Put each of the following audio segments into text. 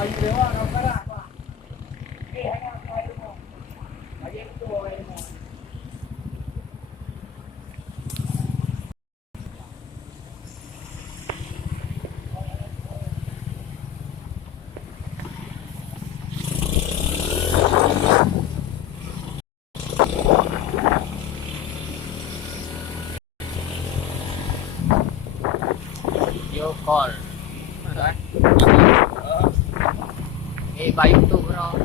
kayu lewat kau sekarang. Hanya kayu mo. Kayu itu kayu mo. Video call. Kan? Baik tu bro.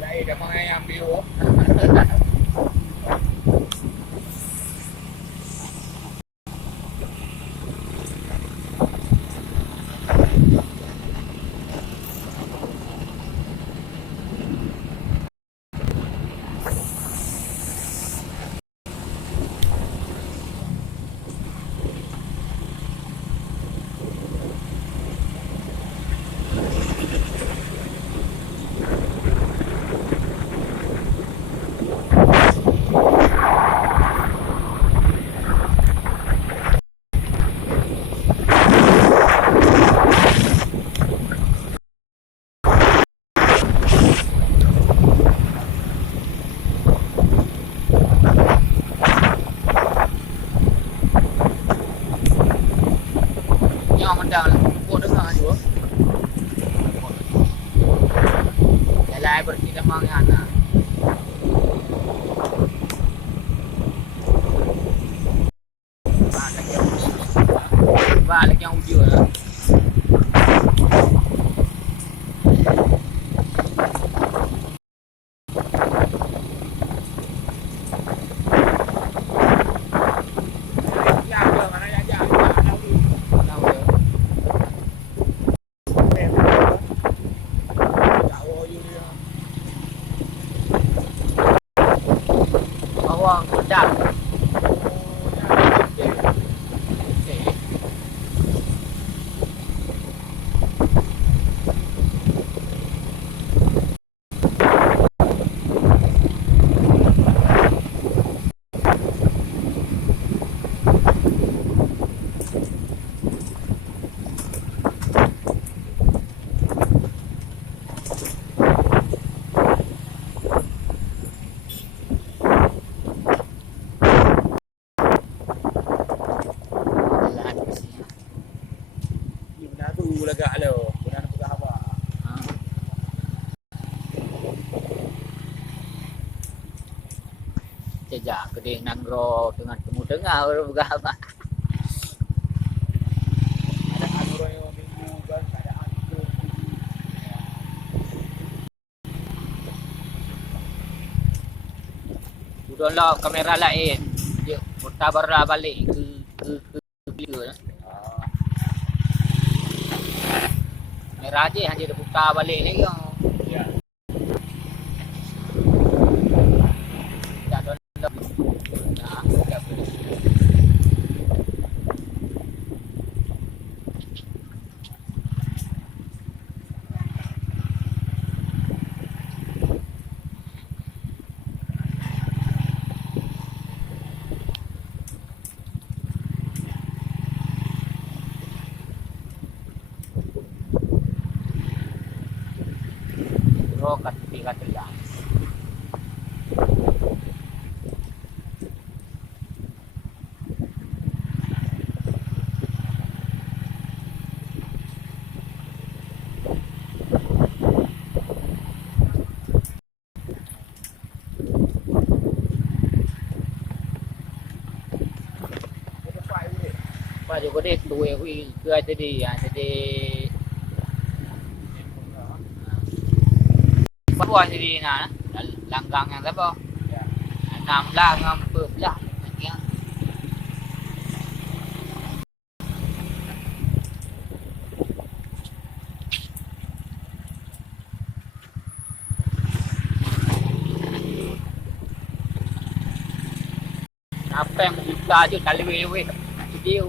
Dai dah mengayam biru. Yang mendang pun dengar juga. Jalan bersih demang yang anak. Balik yang ujung lah. Bawang sedap. Lagak lo. Benar buka apa? Sejak kedai nanggro dengan temu tengah baru buka apa. Ada orang yang minggu kan keadaan tu. Udah lah kamera lain. Dia putar barang balik ke dia. Kamera je hanya dia putar balik lagi. Ya. Tak ada. Nah, tak boleh. Bro, kata telah. Pak juga deh tuwe hui ke jadi buat jadi nah langgang yang apa? Ya. 16 dengan 14 yang apa yang buka je kalau lewe dia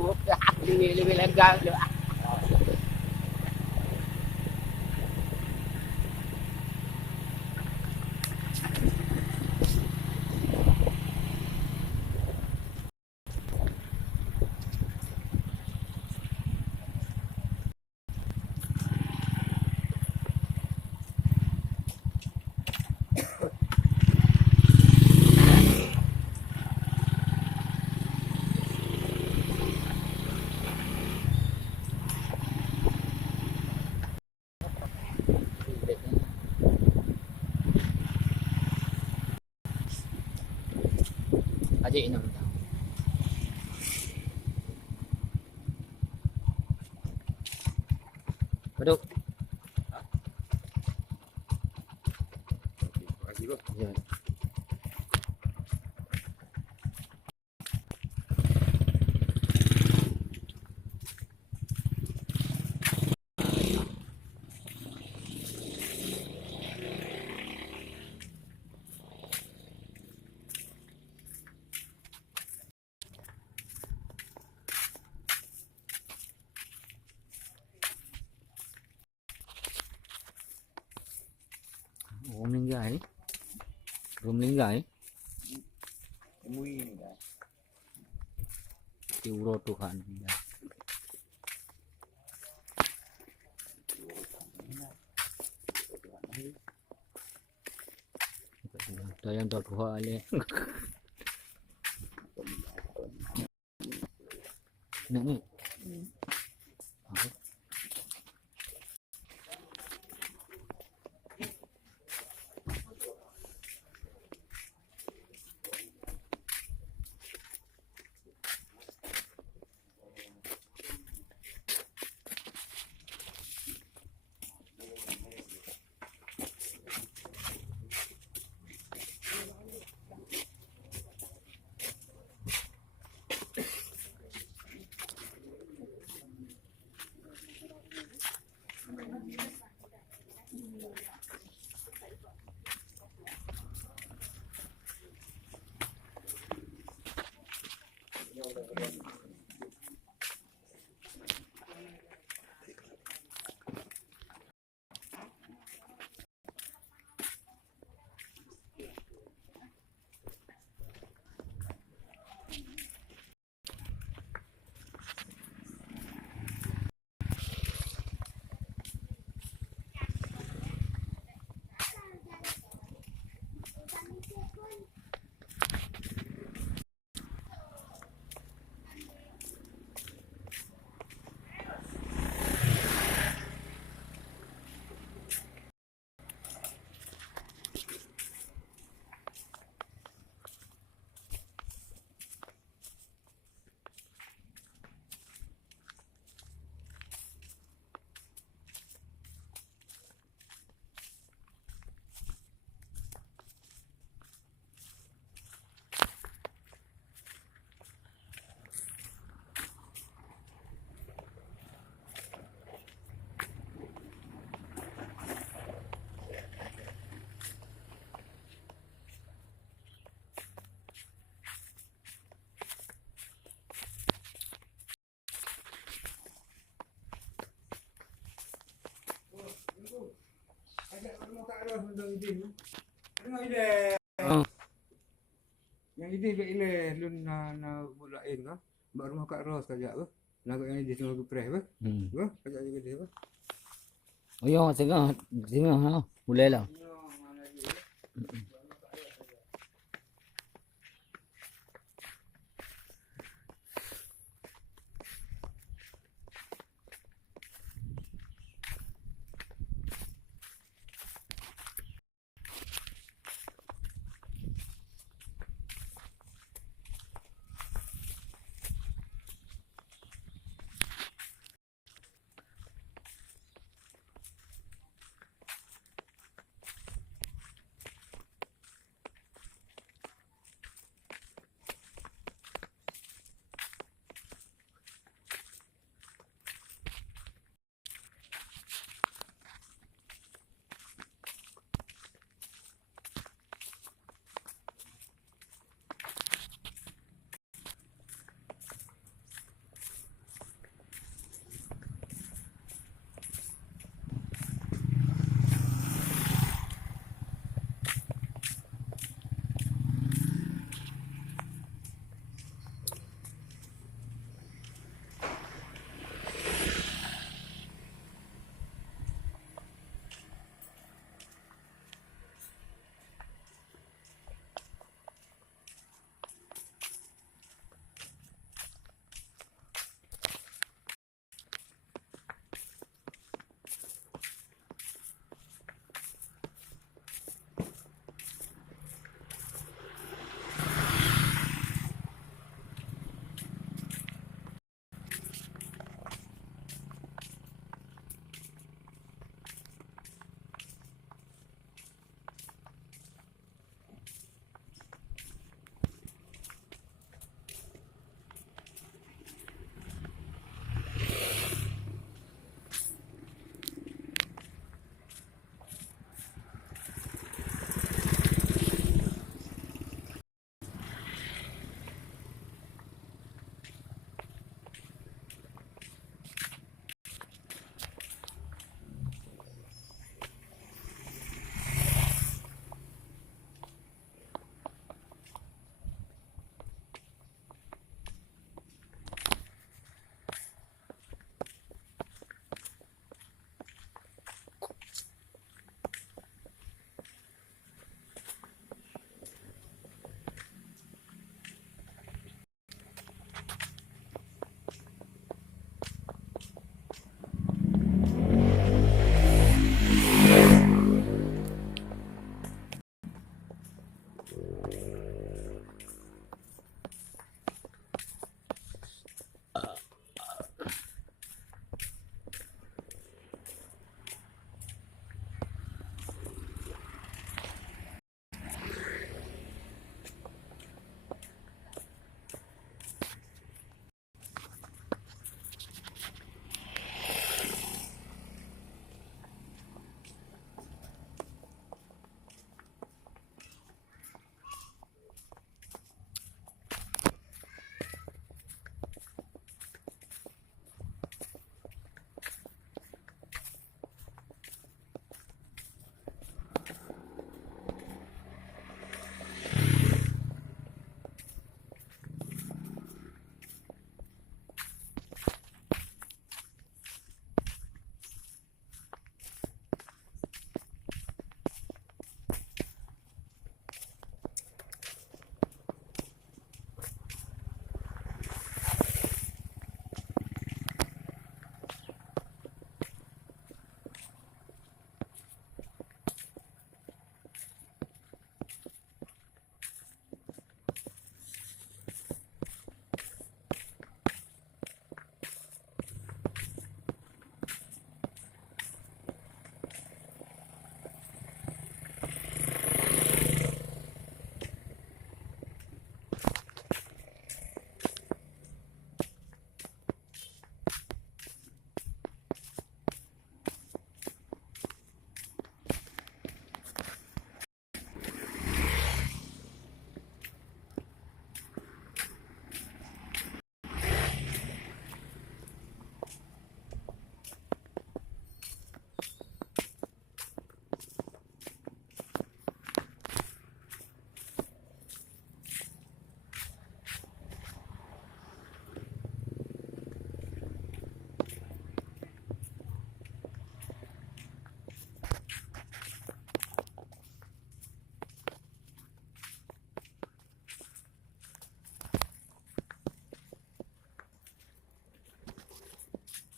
lewe langgang tu. adiknya. Duduk. Ya. Oh, meninggal. Belum meninggal. Mui ni dah. Diurut Tuhan. Ya. Ada yang tak Tuhan ni. Ni. Oh. Yang ini baik ile lun na bulain ka. Baru rumah Kak Ros kajak ke. Nak yang di tengah gepres ke. Ke kajak juga dia ke. Oh, yo tengah ha. Boleh lah.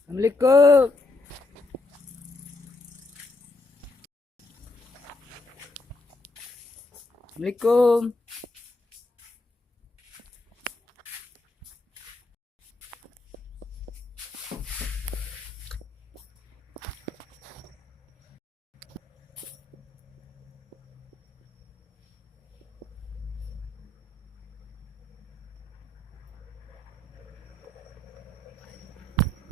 Assalamualaikum. Assalamualaikum.